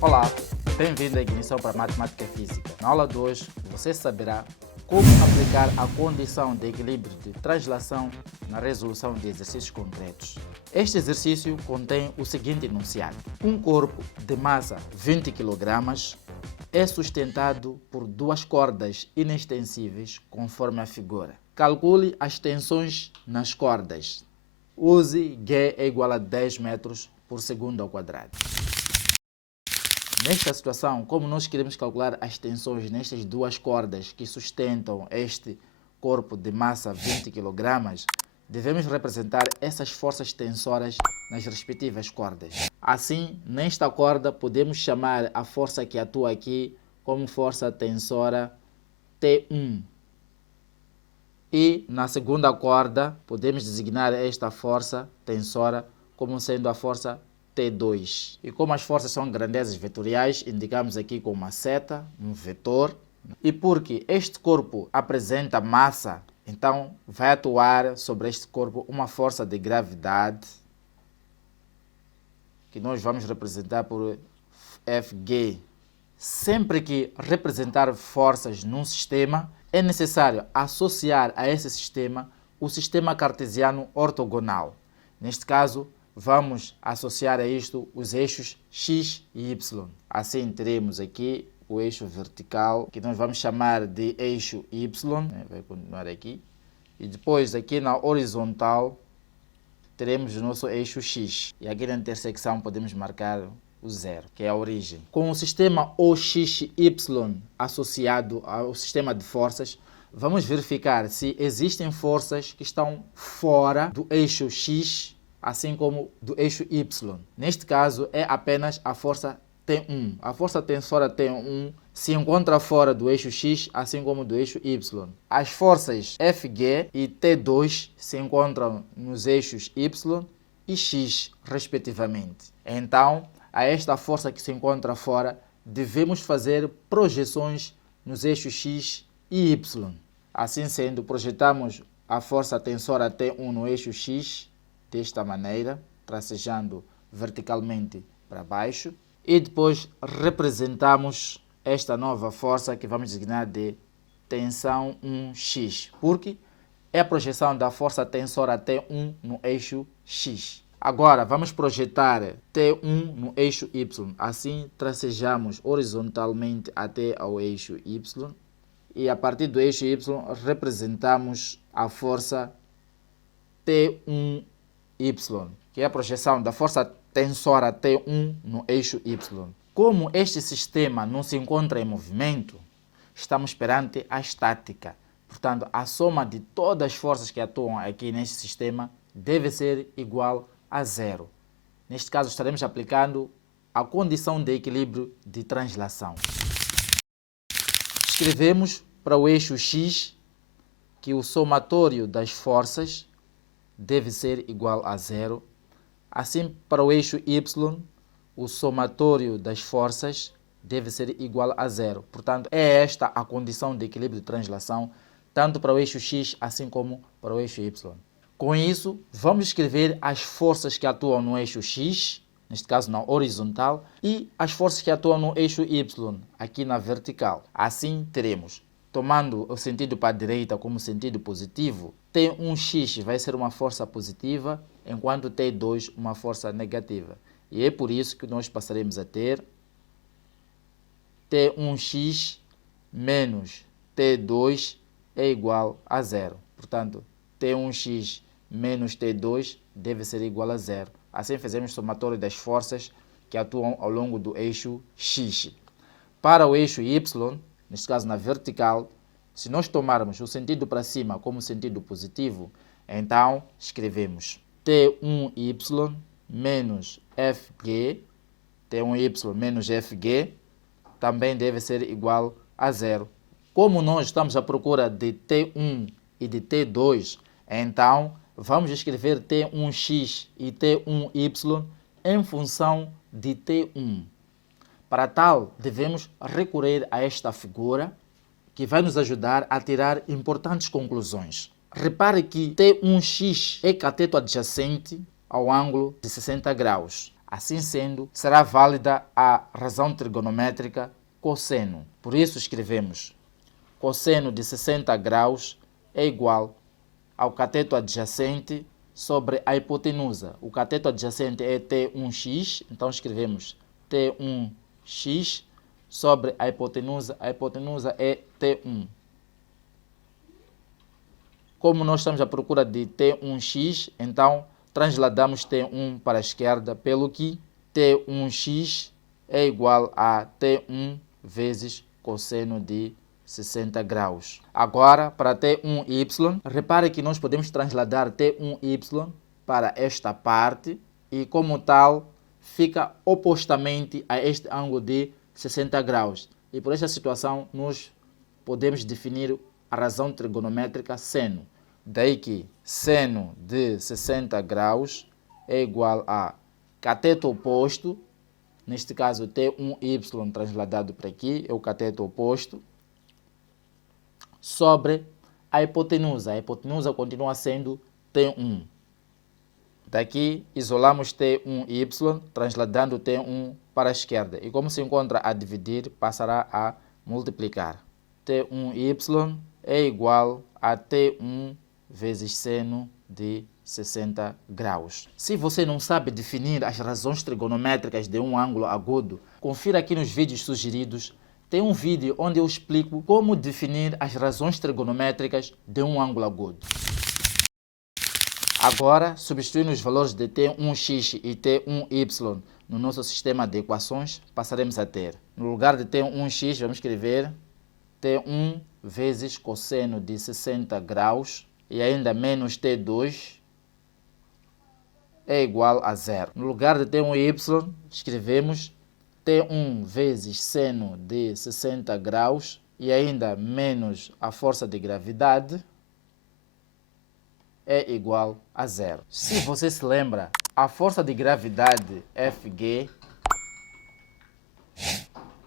Olá, bem-vindo à Ignição para Matemática e Física. Na aula de hoje, você saberá como aplicar a condição de equilíbrio de translação na resolução de exercícios concretos. Este exercício contém o seguinte enunciado: um corpo de massa 20 kg é sustentado por duas cordas inextensíveis conforme a figura. Calcule as tensões nas cordas. Use G é igual a 10 metros por segundo ao quadrado. Nesta situação, como nós queremos calcular as tensões nestas duas cordas que sustentam este corpo de massa 20 kg, devemos representar essas forças tensoras nas respectivas cordas. Assim, nesta corda, podemos chamar a força que atua aqui como força tensora T1. E na segunda corda, podemos designar esta força tensora como sendo a força T2. E como as forças são grandezas vetoriais, indicamos aqui com uma seta, um vetor. E porque este corpo apresenta massa, então vai atuar sobre este corpo uma força de gravidade, que nós vamos representar por Fg. Sempre que representar forças num sistema, é necessário associar a esse sistema o sistema cartesiano ortogonal. Neste caso, vamos associar a isto os eixos x e y. Assim, teremos aqui o eixo vertical, que nós vamos chamar de eixo y, vai continuar aqui. E depois, aqui na horizontal, teremos o nosso eixo x. E aqui na intersecção podemos marcar o zero, que é a origem. Com o sistema OXY associado ao sistema de forças, vamos verificar se existem forças que estão fora do eixo x, assim como do eixo y. Neste caso, é apenas a força T1. A força tensora T1 se encontra fora do eixo x, assim como do eixo y. As forças Fg e T2 se encontram nos eixos y e x, respectivamente. Então, a esta força que se encontra fora, devemos fazer projeções nos eixos x e y. Assim sendo, projetamos a força tensora T1 no eixo x, desta maneira, tracejando verticalmente para baixo. E depois representamos esta nova força que vamos designar de tensão 1x, porque é a projeção da força tensora T1 no eixo x. Agora, vamos projetar T1 no eixo y. Assim, tracejamos horizontalmente até ao eixo y. E a partir do eixo y, representamos a força T1y, que é a projeção da força tensora T1 no eixo y. Como este sistema não se encontra em movimento, estamos perante a estática. Portanto, a soma de todas as forças que atuam aqui neste sistema deve ser igual a zero. Neste caso, estaremos aplicando a condição de equilíbrio de translação. Escrevemos para o eixo x que o somatório das forças deve ser igual a zero. Assim, para o eixo y, o somatório das forças deve ser igual a zero. Portanto, é esta a condição de equilíbrio de translação, tanto para o eixo x, assim como para o eixo y. Com isso, vamos escrever as forças que atuam no eixo x, neste caso na horizontal, e as forças que atuam no eixo y, aqui na vertical. Assim, teremos, tomando o sentido para a direita como sentido positivo, T1x vai ser uma força positiva, enquanto T2 uma força negativa. E é por isso que nós passaremos a ter T1x menos T2 é igual a zero. Portanto, T1x menos T2 deve ser igual a zero. Assim fazemos o somatório das forças que atuam ao longo do eixo x. Para o eixo y, neste caso na vertical, se nós tomarmos o sentido para cima como sentido positivo, então escrevemos T1y menos Fg, T1y menos Fg, também deve ser igual a zero. Como nós estamos à procura de T1 e de T2, então vamos escrever T1x e T1y em função de T1. Para tal, devemos recorrer a esta figura, que vai nos ajudar a tirar importantes conclusões. Repare que T1x é cateto adjacente ao ângulo de 60 graus. Assim sendo, será válida a razão trigonométrica cosseno. Por isso escrevemos cosseno de 60 graus é igual ao cateto adjacente sobre a hipotenusa. O cateto adjacente é T1x, então escrevemos T1x sobre a hipotenusa é T1. Como nós estamos à procura de T1x, então transladamos T1 para a esquerda, pelo que T1x é igual a T1 vezes cosseno de 60 graus. Agora, para T1y, repare que nós podemos transladar T1y para esta parte e, como tal, fica opostamente a este ângulo de 60 graus. E por esta situação, nós podemos definir a razão trigonométrica seno. Daí que seno de 60 graus é igual a cateto oposto, neste caso T1y transladado para aqui, é o cateto oposto, sobre a hipotenusa. A hipotenusa continua sendo T1. Daqui isolamos T1y, transladando T1 para a esquerda. E como se encontra a dividir, passará a multiplicar. T1y é igual a T1 vezes seno de 60 graus. Se você não sabe definir as razões trigonométricas de um ângulo agudo, confira aqui nos vídeos sugeridos. Tem um vídeo onde eu explico como definir as razões trigonométricas de um ângulo agudo. Agora, substituindo os valores de T1x e T1y no nosso sistema de equações, passaremos a ter, no lugar de T1x, vamos escrever T1 vezes cosseno de 60 graus e ainda menos T2 é igual a zero. No lugar de T1y, escrevemos T1 vezes seno de 60 graus e ainda menos a força de gravidade é igual a zero. Se você se lembra, a força de gravidade Fg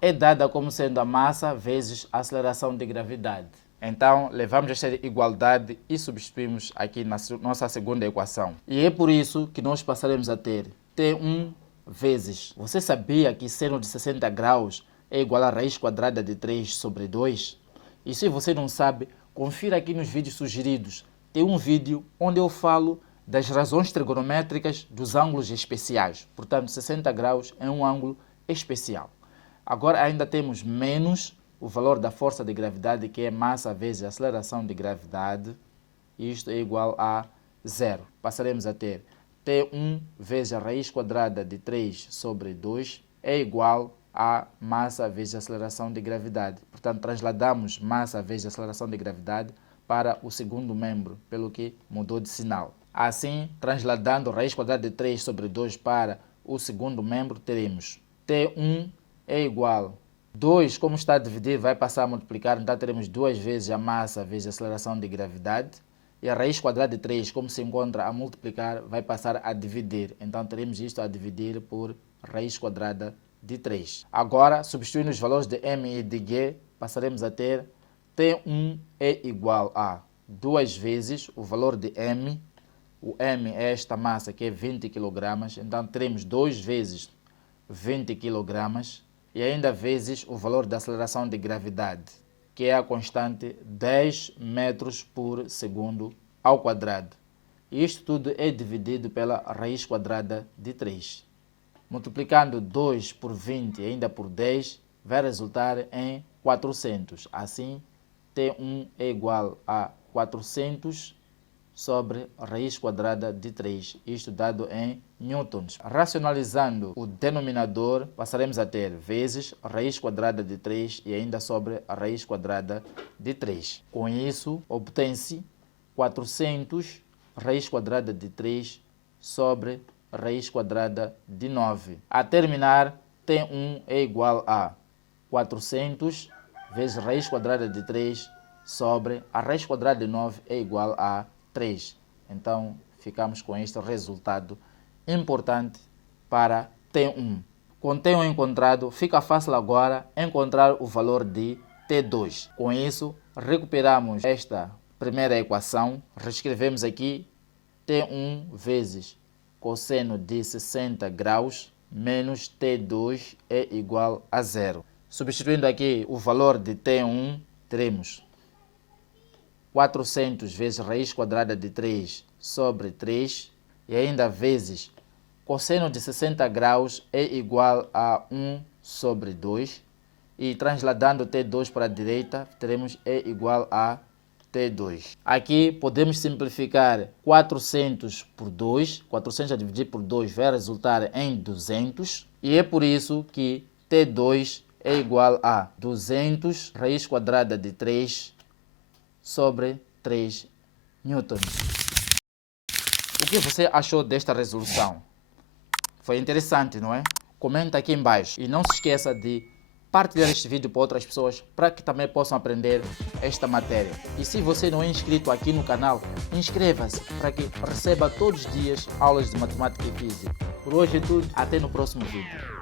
é dada como sendo a massa vezes a aceleração de gravidade. Então, levamos esta igualdade e substituímos aqui na nossa segunda equação. E é por isso que nós passaremos a ter T1 vezes. Você sabia que seno de 60 graus é igual a raiz quadrada de 3 sobre 2? E se você não sabe, confira aqui nos vídeos sugeridos. Tem um vídeo onde eu falo das razões trigonométricas dos ângulos especiais. Portanto, 60 graus é um ângulo especial. Agora ainda temos menos o valor da força de gravidade, que é massa vezes a aceleração de gravidade. Isto é igual a zero. Passaremos a ter T1 vezes a raiz quadrada de 3 sobre 2 é igual a massa vezes a aceleração de gravidade. Portanto, transladamos massa vezes a aceleração de gravidade para o segundo membro, pelo que mudou de sinal. Assim, transladando raiz quadrada de 3 sobre 2 para o segundo membro, teremos T1 é igual 2, como está a dividir, vai passar a multiplicar, então teremos 2 vezes a massa vezes a aceleração de gravidade. E a raiz quadrada de 3, como se encontra a multiplicar, vai passar a dividir. Então teremos isto a dividir por raiz quadrada de 3. Agora, substituindo os valores de m e de g, passaremos a ter T1 é igual a 2 vezes o valor de m. O m é esta massa que é 20 kg, então teremos 2 vezes 20 kg. E ainda vezes o valor da aceleração de gravidade, que é a constante 10 metros por segundo ao quadrado. E isto tudo é dividido pela raiz quadrada de 3. Multiplicando 2 por 20 e ainda por 10, vai resultar em 400. Assim, T1 é igual a 400 sobre raiz quadrada de 3, isto dado em newtons. Racionalizando o denominador, passaremos a ter vezes raiz quadrada de 3 e ainda sobre a raiz quadrada de 3. Com isso, obtém-se 400 raiz quadrada de 3 sobre raiz quadrada de 9. A terminar, T1 é igual a 400 vezes raiz quadrada de 3 sobre a raiz quadrada de 9 é igual a 3. Então, ficamos com este resultado importante para T1. Com T1 encontrado, fica fácil agora encontrar o valor de T2. Com isso, recuperamos esta primeira equação. Reescrevemos aqui T1 vezes cosseno de 60 graus menos T2 é igual a zero. Substituindo aqui o valor de T1, teremos 400 vezes raiz quadrada de 3 sobre 3 e ainda vezes cosseno de 60 graus é igual a 1 sobre 2 e transladando T2 para a direita, teremos é igual a T2. Aqui podemos simplificar 400 por 2, 400 a dividir por 2 vai resultar em 200 e é por isso que T2 é igual a 200 raiz quadrada de 3 sobre 3 newtons. O que você achou desta resolução? Foi interessante, não é? Comenta aqui embaixo e não se esqueça de partilhar este vídeo para outras pessoas para que também possam aprender esta matéria. E se você não é inscrito aqui no canal, inscreva-se para que receba todos os dias aulas de matemática e física. Por hoje é tudo, até no próximo vídeo.